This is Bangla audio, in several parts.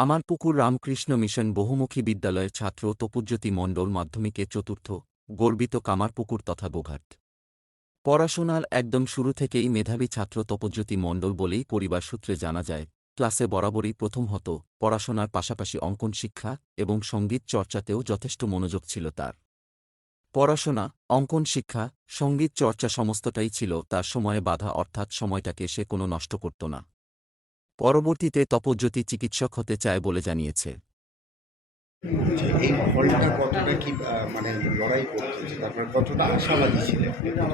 কামারপুকুর রামকৃষ্ণ মিশন বহুমুখী বিদ্যালয়ের ছাত্র তপুজ্যোতি মণ্ডল মাধ্যমিকে চতুর্থ, গর্বিত কামারপুকুর তথা গোঘাট। পড়াশোনার একদম শুরু থেকেই মেধাবী ছাত্র তপজ্যোতি মণ্ডল বলেই পরিবার সূত্রে জানা যায়। ক্লাসে বরাবরই প্রথম হতো, পড়াশোনার পাশাপাশি অঙ্কন শিক্ষা এবং সঙ্গীত চর্চাতেও যথেষ্ট মনোযোগ ছিল তার। পড়াশোনা, অঙ্কন শিক্ষা, সঙ্গীত চর্চা সমস্তটাই ছিল তার সময়ে বাধা, অর্থাৎ সময়টাকে সে কোনো নষ্ট করত না। পরবর্তীতে তপজ্যোতি চিকিৎসক হতে চায় বলে জানিয়েছে। এই ফলটা কতটা কি মানে লড়াই করতেছে, তারপরে কতটা আশাবাদী ছিল?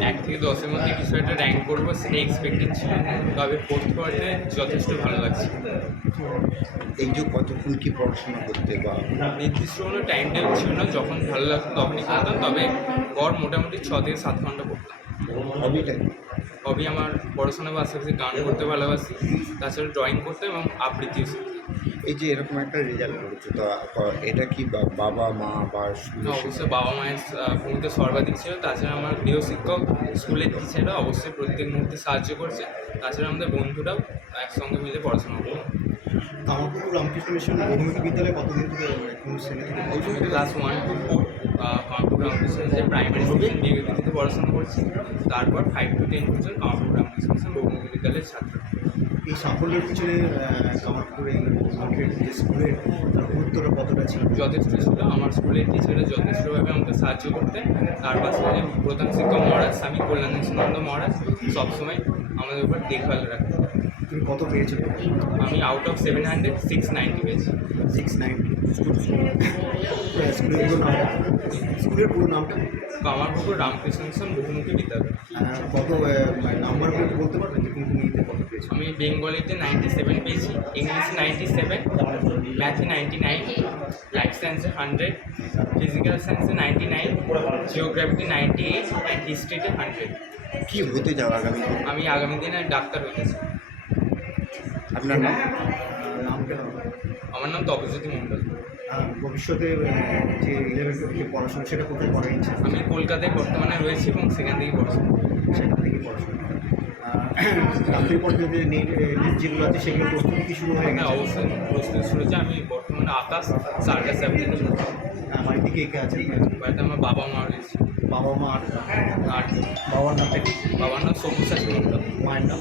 1 থেকে 10-এর মধ্যে কিছু একটা র্যাঙ্ক করবো সেটা এক্সপেক্টেড ছিল, তবে ফোর্থ কোয়ার্টারে যথেষ্ট ভালো লাগছে। এই যে কতক্ষণ কি পড়াশোনা করতে বা নির্দিষ্ট কোনো টাইম টেবিল ছিল না, যখন ভালো লাগতো তখনই করতাম, তবে গড় মোটামুটি 6 থেকে 7 ঘন্টা পড়তাম। হবিটাই হবি আমার পড়াশোনা বা আশেপাশে গান করতে ভালোবাসি, তাছাড়া ড্রয়িং করতে এবং আবৃত্তিও শিখতে। এই যে এরকম একটা রেজাল্ট করেছে, তো এটা কি বাবা মা বা অবশ্যই বাবা মায়ের ভূমিকা সর্বাধিক ছিল, তাছাড়া আমার গৃহশিক্ষক, স্কুলের টিচাররা অবশ্যই প্রত্যেক মুহূর্তে সাহায্য করছে, তাছাড়া আমাদের বন্ধুরাও একসঙ্গে মিলে পড়াশোনা করে। কামারপুকুর রামকৃষ্ণ মিশন বহুমুখী বিদ্যালয়ে কতদিন থেকে কোন শ্রেণী থেকে? ক্লাস 1 to 4 কামারপুকুর রামকৃষ্ণ যে প্রাইমারি সেকশন বিএবিতে পড়াশোনা করছি, তারপর 5 to 10 পর্যন্ত কামারপুকুর রামকৃষ্ণ মিশন বহুমুখী বিদ্যালয়ের ছাত্র। এই সাফল্যের পিছনে কামারপুকুর এই যে স্কুলের তার গুরুত্বটা কতটা ছিল? যথেষ্ট ছিল, আমার স্কুলের টিচাররা যথেষ্টভাবে আমাকে সাহায্য করতেন। তার পাশে প্রধান শিক্ষক মহারাজ স্বামী কল্যাণেশ্বরানন্দ মহারাজ সবসময় আমাদের উপর দেখভাল রাখতেন। তুমি কত পেয়েছো? আমি আউট অফ 700 690 পেয়েছি। 690। স্কুলের পুরো নামটা? স্কুলের পুরো নামটা? কামারপুকুর রামকৃষ্ণ মিশন বহুমুখী বিদ্যালয়। কত নাম্বারগুলো একটু বলতে পারবেন যে কোন কোন ইতে কত পেয়েছো? আমি বেঙ্গলিতে 97 পেয়েছি, ইংলিশে 97, ম্যাথে 99, লাইফ সায়েন্সে 100, ফিজিক্যাল সায়েন্সে 99, জিওগ্রাফিতে 98 অ্যান্ড হিস্ট্রিতে 100। কি হতে যাও আগামী দিনে? আমি আগামী দিনে ডাক্তার হতে চাই। আপনার নাম? নামটা? আমার নাম তপজ্যোতি মণ্ডল। ভবিষ্যতে যে 11 যে পড়াশোনা সেটা কোথায় করার ইচ্ছা? আমি কলকাতায় বর্তমানে রয়েছি এবং সেখান থেকে পড়াশোনা করি। সেখান থেকে পড়াশোনা। রাত্রি পর্যন্ত যে নিট যেগুলো আছে সেগুলো প্রস্তুতি কি শুরু হয়ে হ্যাঁ, গেছে? অবশ্যই প্রস্তুতি শুরু হয়েছে। আমি বর্তমানে আকাশ সার্কাস অ্যাপ্লিকেশন করছি। আমার দিকে কে আছে? বাড়িতে আমার বাবা মা রয়েছে। বাবা মা আর বাবার নামটা কি? বাবার নাম সবুজ মণ্ডল, মায়ের নাম?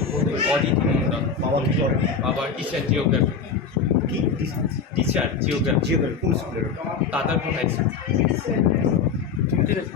অদিতি মণ্ডল। বাবা কি করে? বাবা টিচার জিওগ্রাফি, কি টিচার জিওগ্রাফি, জিওগ্রাফি কোন স্কুলের? Tatarpur high school. ঠিক আছে।